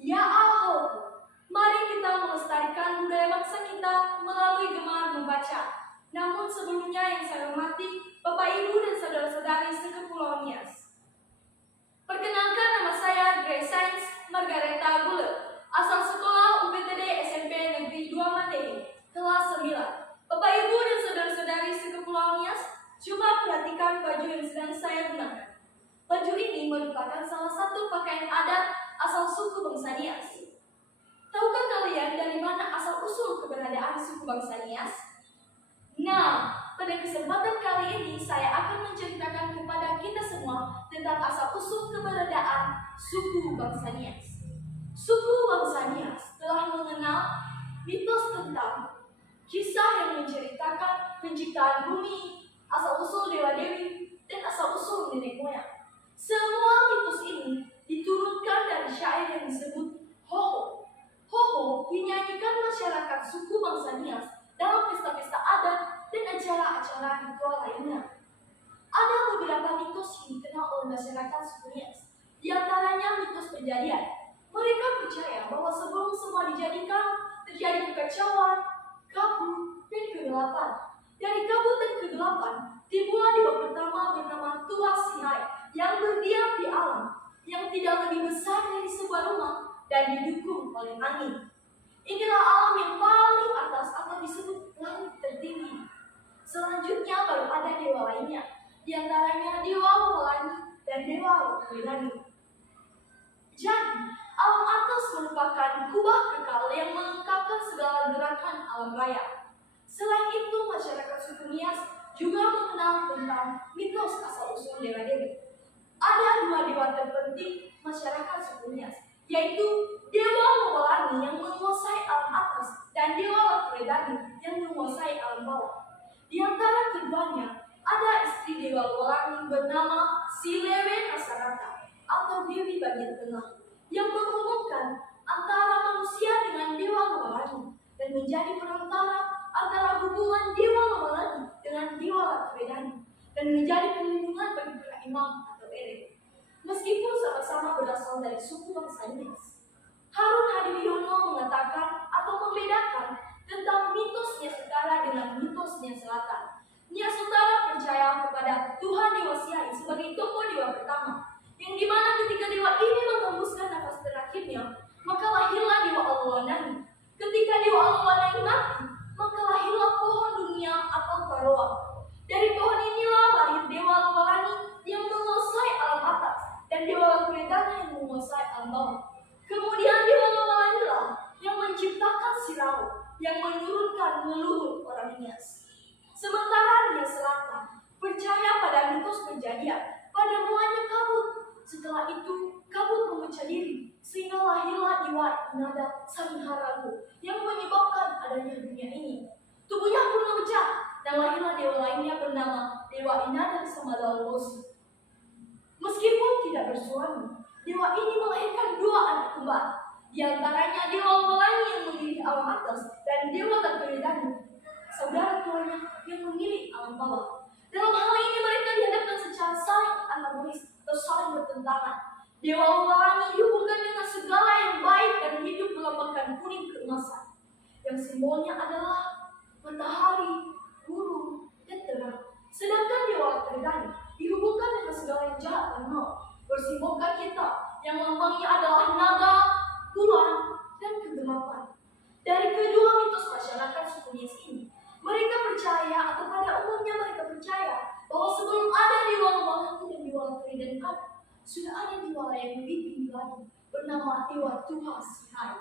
Ya Allah, mari kita melestarikan budaya bangsa kita melalui gemar membaca. Namun sebelumnya yang saya hormati Bapak Ibu dan saudara-saudari sekepulauan Nias. Perkenalkan, nama saya Grace Sains Margareta Buller, asal sekolah UPTD SMP Negeri 2 Mandiri, kelas 9. Bapak Ibu dan saudara-saudari sekepulauan Nias, coba perhatikan baju yang sedang saya gunakan. Baju ini merupakan salah satu pakaian adat asal suku bangsa Nias. Tahukah kalian dari mana asal-usul keberadaan suku bangsa Nias? Nah, pada kesempatan kali ini saya akan menceritakan kepada kita semua tentang asal-usul keberadaan suku bangsa Nias. Suku bangsa Nias telah mengenal mitos tentang kisah yang menceritakan penciptaan bumi, asal-usul dewa-dewi, dan asal-usul nenek moyang. Semua mitos ini diturunkan dari syair yang disebut Hoho. Hoho dinyanyikan masyarakat suku bangsa Nias dalam pesta-pesta adat dan acara-acara ritual lainnya. Ada beberapa mitos yang dikenal oleh masyarakat suku Nias. Di antaranya mitos penjadian. Mereka percaya bahwa sebelum semua dijadikan, terjadi kekacauan, kabut, dan kegelapan. Dari kabut dan kegelapan, timbullah dewa pertama bernama Tuha Sihai yang berdiam di alam, yang tidak lebih besar dari sebuah rumah dan didukung oleh angin. Inilah alam yang paling atas atau disebut langit tertinggi. Selanjutnya baru ada dewa lainnya, di antaranya Dewa Pelangi dan Dewa Wedani. Jadi, alam atas merupakan kubah kekal yang melengkapkan segala gerakan alam raya. Selain itu, masyarakat suku Nias juga mengenal tentang mitos asal-usul dewa-dewi. Ada dua dewa terpenting masyarakat suku Nias, yaitu Dewa Pelangi yang menguasai alam atas dan Dewa Wedani yang menguasai alam bawah. Di antara keduanya, ada istri Dewa Pelangi bernama Silewe Nasarata atau Dewi Bagian Tengah, yang menghubungkan antara manusia dengan Dewa Pelangi dan menjadi perantara antara hubungan Dewa Pelangi dengan Dewa Wedani dan menjadi perlindungan bagi para imam atau erik. Meskipun sama-sama berasal dari suku bangsa Nias, Harun Hadiwiono mengatakan atau membedakan tentang mitos Nias Utara dengan mitos Nias Selatan. Nias Utara percaya kepada Tuhan Dewa Sihai sebagai tokoh dewa pertama, yang dimana ketika dewa ini menghembuskan nafas terakhirnya, maka lahirlah Dewa Alwanani. Ketika Dewa Alwanani mati, maka lahirlah pohon dunia atau Karoa. Dari pohon inilah lahir Dewa Alwanani yang menguasai alam atas dan Dewa Wedani yang menguasai alam bawah. Kemudian Dewa Alwanani lah yang menciptakan Sirau yang menurunkan leluhur orang Nias. Sementara Nias Selatan percaya pada mitos penjadian. Pada mulanya kabut, setelah itu kabut memecah diri, sehingga lahirlah Dewa Inada Sangharagu yang menyebabkan adanya dunia ini. Tubuhnya pun memecah dan lahirlah dewa lainnya bernama Dewa Inada Samadawalosi. Meskipun tidak bersuami, dewa ini melahirkan dua anak kembar. Di antaranya Dewa Pelangi yang memilih alam atas dan Dewa Wedani, saudara tuanya yang memilih alam bawah. Dalam hal ini mereka dihadapkan secara saling antagonis atau saling bertentangan. Dewa Pelangi dihubungkan dengan segala yang baik dan hidup melambangkan kuning keemasan, yang simbolnya adalah matahari, burung, dan terang. Sedangkan Dewa Wedani dihubungkan dengan segala yang jahat dan maut, bersimbolkan kita, yang lambangnya adalah naga, bulan, dan kegelapan. Dari kedua mitos masyarakat suku Nias ini, mereka percaya atau pada umumnya mereka percaya bahwa sebelum ada Dewa Pelangi dan Dewa Wedani sudah ada dewa yang lebih tinggi lagi bernama Dewa Tuha Sihai.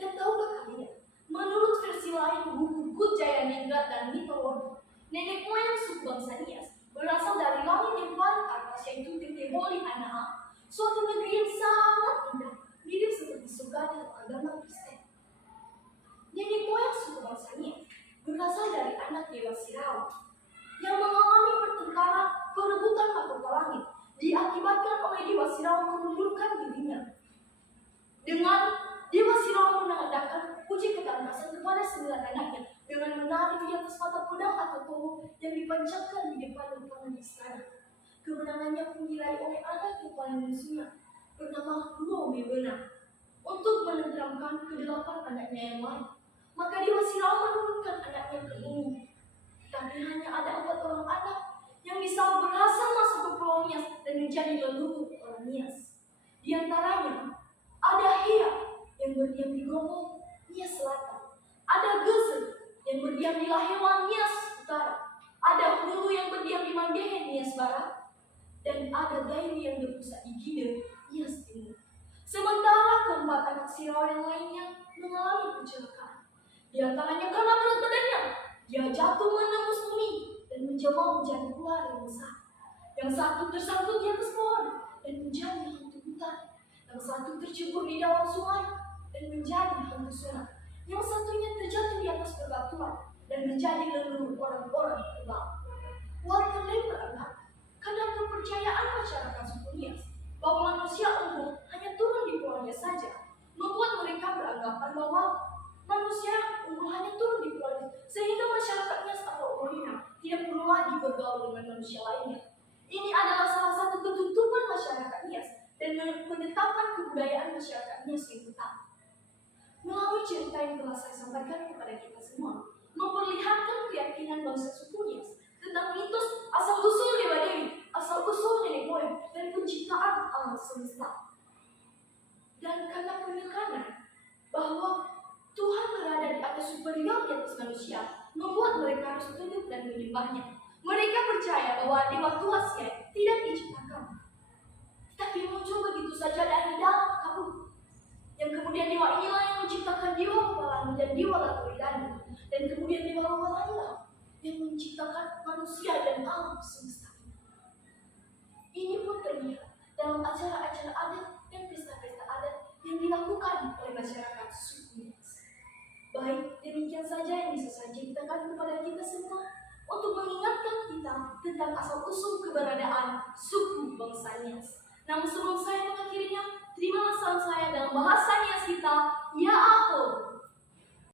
Dan tahukah kalian, menurut versi lain buku Kujayyaningrat dan mitologi, nenek moyang suku bangsa Nias berasal dari langit yang paling atas, yaitu Teteholi Anaha, suatu negeri yang sangat indah, mirip seperti surga dalam agama Kristen. Nenek moyang suku bangsa Nias berasal dari anak Dewa Sirau yang mengalami pertengkaran perebutan mahkota langit, diakibatkan oleh Dewa Sirau mengundurkan dirinya. Dengan Dewa Sirau mengadakan uji ketangkasan kepada 9 anaknya dengan menarik di atas mata pedang atau tombol yang dipancapkan di depan lapangan istana. Kemenangannya pun diraih oleh anak yang paling musuhnya bernama Luo Mebena. untuk menenteramkan kedelapan anaknya yang lain. Maka dia masih lama menurunkan anaknya ke bumi. Tapi hanya ada 4 orang anak yang bisa berhasil masuk ke Pulau Nias dan menjadi leluhur orang Nias. Di antaranya ada Hia yang berdiam di Gombong, Nias Selatan. Ada Gese yang berdiam di Lahewan, Nias Utara. Ada Hulu yang berdiam di Mandehe, Nias Barat. Dan ada Gairi yang berpusat di Gide, Nias Timur. Sementara keempat anak Sirau yang lainnya mengalami kecelakaan. Di antaranya karena berat badannya, dia jatuh menembus bumi dan menjelma menjadi ular yang besar. Yang satu tersangkut di atas pohon dan menjadi hantu hutan. Yang satu tercebur di dalam sungai dan menjadi hantu sungai. Yang satunya terjatuh di atas bebatuan dan menjadi leluhur orang-orang kebal. Walter Lee beranggap karena kepercayaan masyarakat suku Nias bahwa manusia unggul hanya turun di Pulau Nias saja, membuat mereka beranggapan bahwa manusia unggul hanya turun di Pulau Nias, sehingga masyarakat Nias atau Orina tidak perlu lagi bergaul dengan manusia lainnya. Ini adalah salah satu ketutupan masyarakat Nias dan menetapkan kebudayaan masyarakat Nias yang tetap. Melalui cerita yang telah saya sampaikan kepada kita semua, memperlihatkan keyakinan bangsa suku Nias tentang mitos asal-usul Dewa Dewi, asal-usul nenek moyang, dan penciptaan alam semesta. Dan karena penekanan bahwa Tuhan berada di atas superior di atas manusia, membuat mereka harus tunduk dan menyembahnya. Mereka percaya bahwa Dewa Tua Siai tidak diciptakan, tapi muncul begitu saja dari dalam kabut. Yang kemudian dewa inilah yang menciptakan dewa Pelangi dan dewa Laturidani, dan kemudian dewa Lawalailah yang menciptakan manusia dan alam semesta. Ini pun terlihat dalam acara-acara adat dan pesta-pesta adat yang dilakukan oleh masyarakat suku Nias. Baik, demikian saja yang bisa saya ceritakan kepada kita semua untuk mengingatkan kita tentang asal-usul keberadaan suku bangsa Nias. Namun sebelum saya mengakhirinya, terimalah salam saya dalam bahasa Nias kita, ya